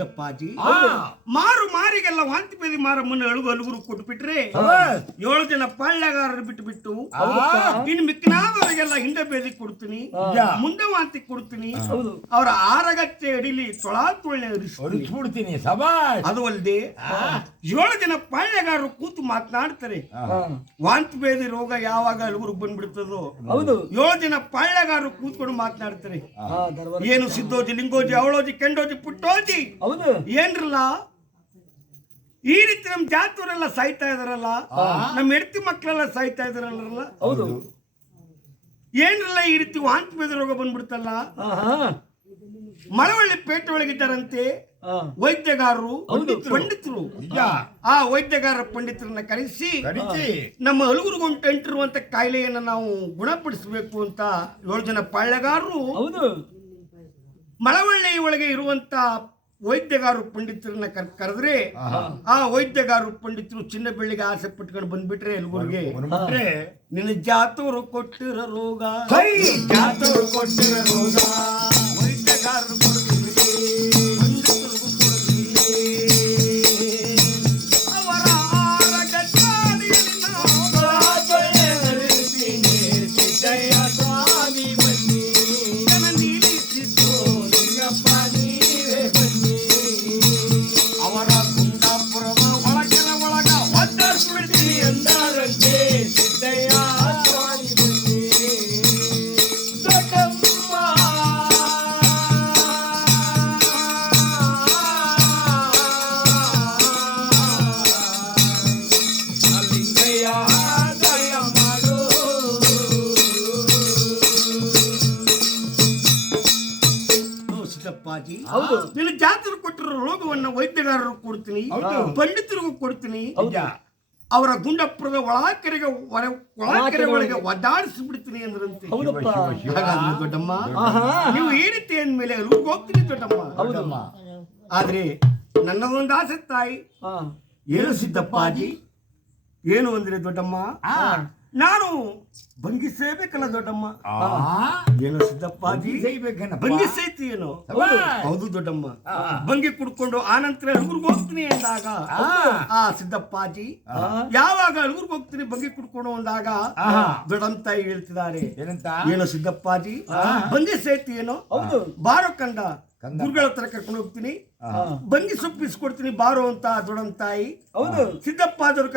ಸಿದ್ದಪ್ಪಾಜಿ ಮಾರು ಮಾರಿಗೆಲ್ಲ ವಾಂತಿ ಬೇದಿ ಮಾರಮ್ಮನ ಅಳುಗುರು ಕೊಟ್ಟು ಬಿಟ್ರೆ 7 ಜನ ಪಾಳ್ಯಗಾರರು ಬಿಟ್ಟು ಇನ್ನು ಮಿಕ್ಕನಾದವರಿಗೆಲ್ಲ ಹಿಂದೆ ಬೇದಿ ಕೊಡ್ತೀನಿ, ಮುಂದೆ ವಾಂತಿ ಕೊಡ್ತೀನಿ, ಅವರ ಆರಗತ್ತೆ ಅಡಿಲಿ ತೊಳೆ ಬಿಡ್ತೀನಿ ಸಬಾಷ್. ಅದು ಅಲ್ಲದೆ 7 ಜನ ಪಾಳ್ಯಗಾರರು ಕೂತು ಮಾತನಾಡ್ತಾರೆ. ವಾಂತಿ ಬೇದಿ ರೋಗ ಯಾವಾಗ ಅಳುಗುರು ಬಂದ್ಬಿಡ್ತದೋ 7 ಜನ ಪಾಳ್ಯಗಾರರು ಕೂತ್ಕೊಂಡು ಮಾತನಾಡ್ತಾರೆ. ಏನು ಸಿದ್ದೋಜಿ, ಲಿಂಗೋಜಿ, ಅವಳೋಜಿ, ಕೆಂಡೋಜಿ, ಪುಟ್ಟೋಜಿ ಏನ್ರಲ್ಲ ಈ ರೀತಿ ನಮ್ ಜಾತವರೆಲ್ಲ ಸಾಯ್ತಾ ಇದಾರಲ್ಲ, ನಮ್ ಹೆಂಡತಿ ಮಕ್ಕಳೆಲ್ಲ ಸಾಯ್ತಾ ಇದಾರಲ್ಲ, ಏನ್ರಲ್ಲ ಈ ರೀತಿ ವಾಂತಿ ಬೇದಿ ರೋಗ ಬಂದ್ಬಿಡ್ತಲ್ಲ. ಮಳವಳ್ಳಿ ಪೇಟೆ ಒಳಗಿದ್ದಾರಂತೆ ವೈದ್ಯಗಾರರು ಪಂಡಿತರು. ಆ ವೈದ್ಯಗಾರ ಪಂಡಿತರನ್ನ ಕರೆಸಿ ನಮ್ಮ ಹಲುಗುರುಗೊಂಟಿರುವಂತ ಕಾಯಿಲೆಯನ್ನ ನಾವು ಗುಣಪಡಿಸಬೇಕು ಅಂತ 7 ಜನ ಪಾಳ್ಯಗಾರರು ಮಳವಳ್ಳಿ ಒಳಗೆ ಇರುವಂತ ವೈದ್ಯಗಾರರು ಪಂಡಿತರನ್ನ ಕರೆದ್ರೆ ಆ ವೈದ್ಯಗಾರರು ಪಂಡಿತರು ಚಿನ್ನ ಬೆಳ್ಳಿಗೆ ಆಸೆ ಪಟ್ಕೊಂಡು ಬಂದ್ಬಿಟ್ರೆ ಎಲ್ಗುರ್ಗೆ ನಿನ್ನ ಜಾತವರು ಕೊಟ್ಟಿರೋ ರೋಗ, ಜಾತವರು ಕೊಟ್ಟಿರೋ ರೋಗ ವೈದ್ಯಗಾರರು ನಿನ್ನ ಜಾತರು ಕೊಟ್ಟಿರೋ ರೋಗವನ್ನ ವೈದ್ಯಗಾರರು ಕೊಡ್ತೀನಿ, ಪಂಡಿತರಿಗೂ ಕೊಡ್ತೀನಿ, ಅವರ ಗುಂಡಪ್ಪರದ ಒಳಕೆರೆ ಒಳಗೆ ಒದ್ದಾಡಿಸಿ ಬಿಡ್ತೀನಿ ಅಂದ್ರಂತೆ. ದೊಡ್ಡಮ್ಮ ನೀವು ಈ ರೀತಿ ಅಂದ್ಮೇಲೆ ಅಲ್ಲಿಗೆ ಹೋಗ್ತೀನಿ ದೊಡ್ಡಮ್ಮ. ಆದ್ರೆ ನನ್ನ ಒಂದು ಆಸೆ ತಾಯಿ ಏನು ಸಿದ್ದಪ್ಪಾಜಿ, ಏನು ಅಂದ್ರೆ ದೊಡ್ಡಮ್ಮ ನಾನು ಬಂಗಿಸೇಬೇಕಲ್ಲ ದೊಡ್ಡಮ್ಮ. ಏನು ಸಿದ್ದಪ್ಪಾಜಿ ಬಂಗಿಸೈತಿ ಏನೋ? ಹೌದು ದೊಡ್ಡಮ್ಮ. ಬಂಗಿ ಕುಡ್ಕೊಂಡು ಆನಂತರ ಅಳುಗುರ್ಗ್ ಹೋಗ್ತೀನಿ ಅಂದಾಗ ಆ ಸಿದ್ದಪ್ಪಾಜಿ ಯಾವಾಗ ಅಳುಗುರ್ಗ್ ಹೋಗ್ತೀನಿ ಬಂಗಿ ಕುಡ್ಕೊಂಡು ಅಂದಾಗ ದೊಡ್ಡಮ್ಮ ತಾಯಿ ಹೇಳ್ತಿದ್ದಾರೆ, ಏನು ಸಿದ್ದಪ್ಪಾಜಿ ಬಂಗಿಸೈತಿ ಏನೋ? ಬಾರೋ ಕಂಡ ಗುರುಗಳ ಹತ್ರ ಕರ್ಕೊಂಡು ಹೋಗ್ತೀನಿ, ಬಂಗಿ ಸೊಪ್ಪು ಇಸ್ಕೊಡ್ತೀನಿ ಬಾರೋ ಅಂತ ದೊಡ್ಡಮ್ಮ ತಾಯಿ ಸಿದ್ದಪ್ಪಾಜರು